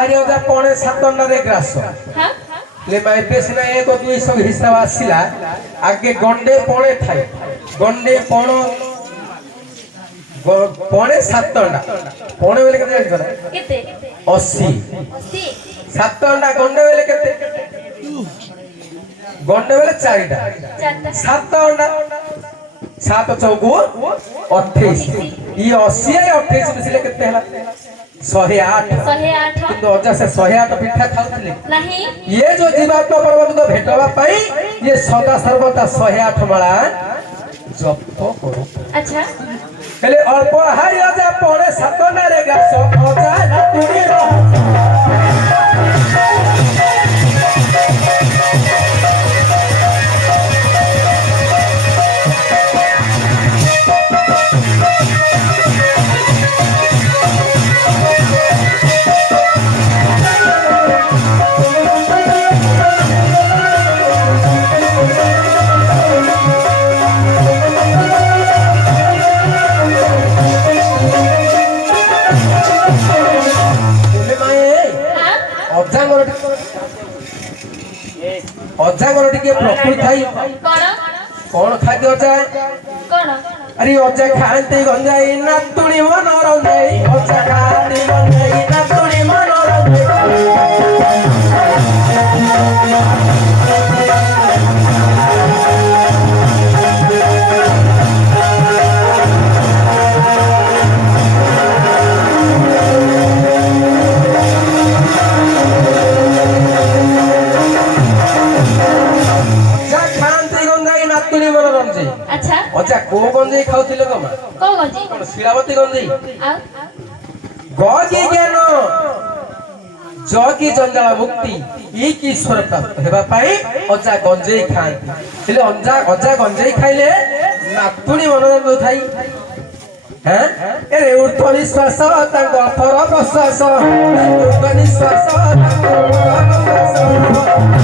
बाहरी अजा पौने 7 रे ग्रास हाँ ले माय पेसना 1 2 सब हिसाब आसिला आगे गंडे पौने थाई गंडे पौने 7 पौने बेले केते जानि केते 80 80 7 गंडे बेले केते गंडे बेले 4 7 7 चौगु 28 ये 80 28 मिसले केते हला 108 किंतु अजा से 108 पिठा खाउतले नहीं ये जो जीवात्मा पर्वत को भेटवा पाई ये सदा सर्वदा 108 माला जप करो। अच्छा हेले अल्प हाय अजा पौने 7 रे गास अजा तुड़ी अजागर टिके प्रकृति थाई कौन खाद्य अजा अरे अजा खाते गंजाई नातुणी मन रंजाई अजा खाते गंजाई नातुणी मन अच्छा अच्छा को गंजाई खाउथिलो गमा को गंजी कोन शिलावती गंजाई आ गजी ज्ञान जगी जंजाल मुक्ति ई की ईश्वर प्राप्त हेबा पाई अजा गंजाई खान हेले अजा गंजाई खाइले नातुणी मनोरंजन थाई हैं एरे ऊर्ध्व निश्वास तांग अथर प्रश्वास ऊर्ध्व निश्वास तांग अथर प्रश्वास